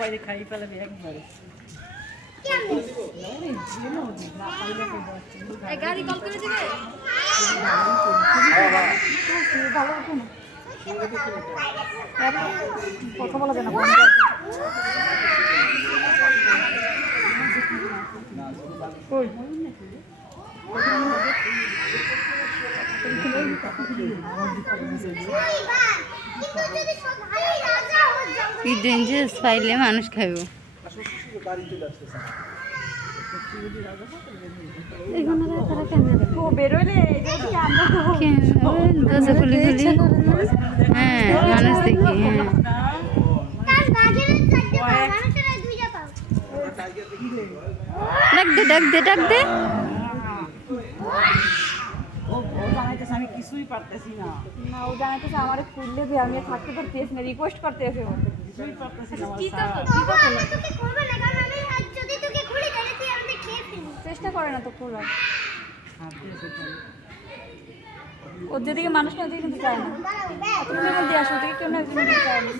বাইরে খাই ফেলাবি একবারে। গাড়ি কল করে দিবে। কথা বলা যায় না। কি ডেঞ্জারাস পাইলে মানুষ খাইব। দরজা খুলি খুলি হ্যাঁ মানুষ দেখি হ্যাঁ ডাক দে ডাক দে ডাক দে আমি কিছুই পারতেছি না। না ও জানাইতেছে আমার খুললে ভি আমি থাকতে পারতেছি না, রিকোয়েস্ট করতেছে। কিছুই পারতেছি না। চেষ্টা করে না তো খোলা। ওর যেদিকে মানুষ না ওদিকে কিন্তু চায় না। তুমি মধ্যে আসো ওদিকে কেউ না একজন চায় না।